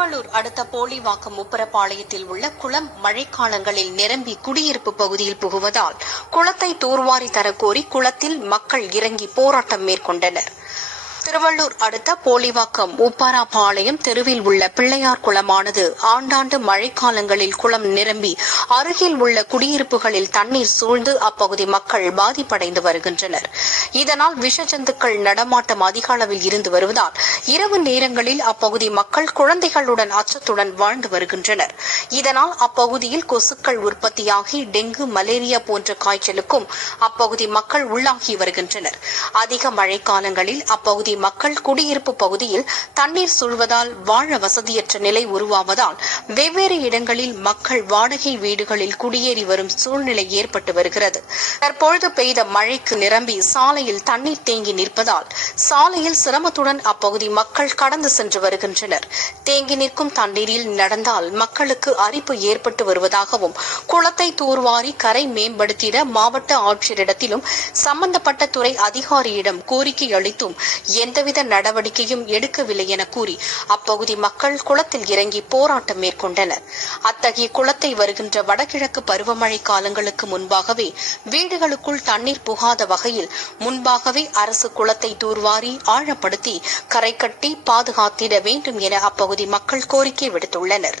திருவள்ளூர் அடுத்த போலிவாக்கம் உப்பரப்பாளையத்தில் உள்ள குளம் மழைக்காலங்களில் நிரம்பி குடியிருப்பு பகுதியில் புகுவதால் குளத்தை தூர்வாரி தரக்கோரி குளத்தில் மக்கள் இறங்கி போராட்டம் மேற்கொண்டனர். திருவள்ளூர் அடுத்த போலிவாக்கம் உப்பாராபாளையம் தெருவில் உள்ள பிள்ளையார் குளமானது ஆண்டாண்டு மழைக்காலங்களில் குளம் நிரம்பி அருகில் உள்ள குடியிருப்புகளில் தண்ணீர் சூழ்ந்து அப்பகுதி மக்கள் பாதிப்படைந்து வருகின்றனர். இதனால் விஷஜந்துக்கள் நடமாட்டம் அதிக அளவில் இருந்து வருவதால் இரவு நேரங்களில் அப்பகுதி மக்கள் குழந்தைகளுடன் அச்சத்துடன் வாழ்ந்து வருகின்றனர். இதனால் அப்பகுதியில் கொசுக்கள் உற்பத்தியாகி டெங்கு மலேரியா போன்ற காய்ச்சலுக்கும் அப்பகுதி மக்கள் உள்ளாகி வருகின்றனர். அதிக மழைக்காலங்களில் அப்பகுதி பகுதி மக்கள் குடியிருப்பு பகுதியில் தண்ணீர் சூழ்வதால் வாழ வசதியற்ற நிலை உருவாவதால் வெவ்வேறு இடங்களில் மக்கள் வாடகை வீடுகளில் குடியேறி வரும் சூழ்நிலை ஏற்பட்டு வருகிறது. தற்பொழுது பெய்த மழைக்கு நிரம்பி சாலையில் தண்ணீர் தேங்கி நிற்பதால் சாலையில் சிரமத்துடன் அப்பகுதி மக்கள் கடந்து சென்று வருகின்றனர். தேங்கி நிற்கும் தண்ணீரில் நடந்தால் மக்களுக்கு அரிப்பு ஏற்பட்டு வருவதாகவும் குளத்தை தூர்வாரி கரை மேம்படுத்திட மாவட்ட ஆட்சியரிடத்திலும் சம்பந்தப்பட்ட துறை அதிகாரியிடம் கோரிக்கை அளித்தும் எந்தவித நடவடிக்கையும் எடுக்கவில்லை என கூறி அப்பகுதி மக்கள் குளத்தில் இறங்கி போராட்டம் மேற்கொண்டனர். அத்தகைய குளத்தை வருகின்ற வடகிழக்கு பருவமழை காலங்களுக்கு முன்பாகவே வீடுகளுக்குள் தண்ணீர் புகாத வகையில் முன்பாகவே அரசு குளத்தை தூர்வாரி ஆழப்படுத்தி கரை கட்டி பாதுகாத்திட வேண்டும் என அப்பகுதி மக்கள் கோரிக்கை விடுத்துள்ளனர்.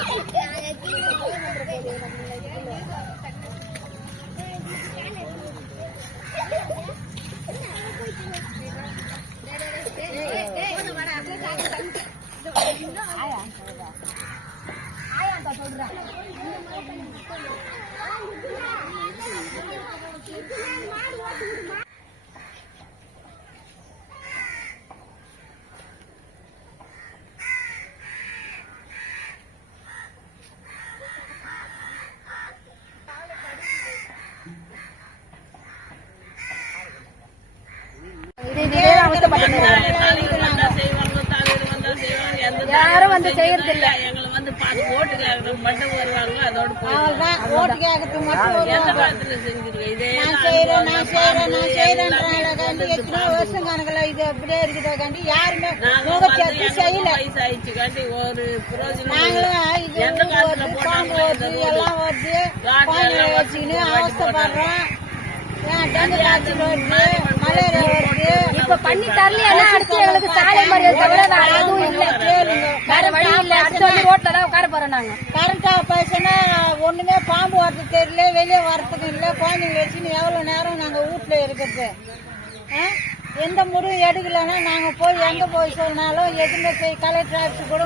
யாரும் வந்து செய்யறது இல்ல வந்து பார்த்து ஓட்டு கேட்கறது மட்டும் வருவாங்க அதோட அவ்வளவுதான் ஓட்டு கேட்கறதுக்கு மட்டும் எந்த. காலத்துல செஞ்சிருக்க இதே நான் செய்யறேன் நான் செய்யறேன் நான் செய்யறேன்றாங்க எத்தனை வருஷம் கணக்குல இது அப்படியே இருக்குதாக்காண்டி யாருமே முகத்தை எடுத்து செய்யல. வயசாயிடுச்சு ஒரு பிரயோஜனம் நாங்களும் எந்த காலத்துல வருது, போட்டாங்க பாம்பு வருது எல்லாம் வருது பாம்பு வச்சுக்கின்னு அவஸ்தைப்படுறோம். மலேரியா வருது. இப்ப பண்ணி தரலையா? அடுத்து எங்களுக்கு சாலை மறியல் தவிர வேற எதுவும் இல்ல வேற வழி இல்ல அடுத்து வந்து ரோட்ல தான் உட்கார போறோம் நாங்க கரண்ட் ஆஃப் ஆச்சுன்னா ஒண்ணுமே பாம்பு வரது தெரியல வெளியே வரத்துக்கு இல்லை குழந்தைங்க வச்சுன்னு எவ்வளவு நேரம் நாங்க வீட்டுல இருக்கிறது? எந்த முறையும் எடுக்கலன்னா நாங்க போய் எங்க போய் சொன்னாலும் எதுவுமே செய் கலெக்டர் ஆஃபீஸ் கூட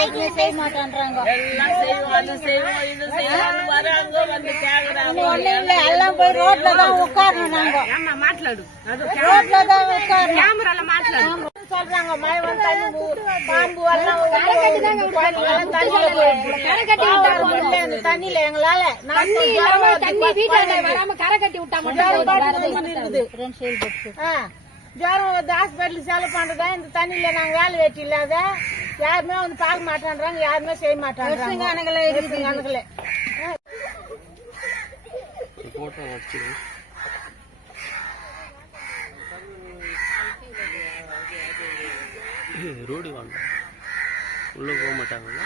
எதுவுமே செய்ய மாட்டேன்றாங்க. எல்லாம் செய்வோம் அது செய்வோம் இது செய்வோம் வராங்க வந்து கேக்குறாங்க. ஒண்ணும் இல்ல எல்லாம் போய் ரோட்ல தான் உட்காரணும் நாங்க. ரோட்ல தான் பாம்பு எல்லாம் குழந்தைங்க தண்ணியில எங்களால தண்ணி இல்லாம தண்ணி வீட்டுல வராம கரை கட்டி விட்டா மட்டும். ஆ, ஜுரம் வந்து செலவு பண்றதா? இந்த தண்ணியில நாங்க வேலை வெட்டி இல்லாத யாருமே வந்து பார்க்க மாட்டேன்றாங்க. யாருமே செய்ய மாட்டாங்க கணக்குல இருக்கு கணக்குல. போட்டோ ரோடு வாங்க. உள்ளே போக மாட்டாங்களா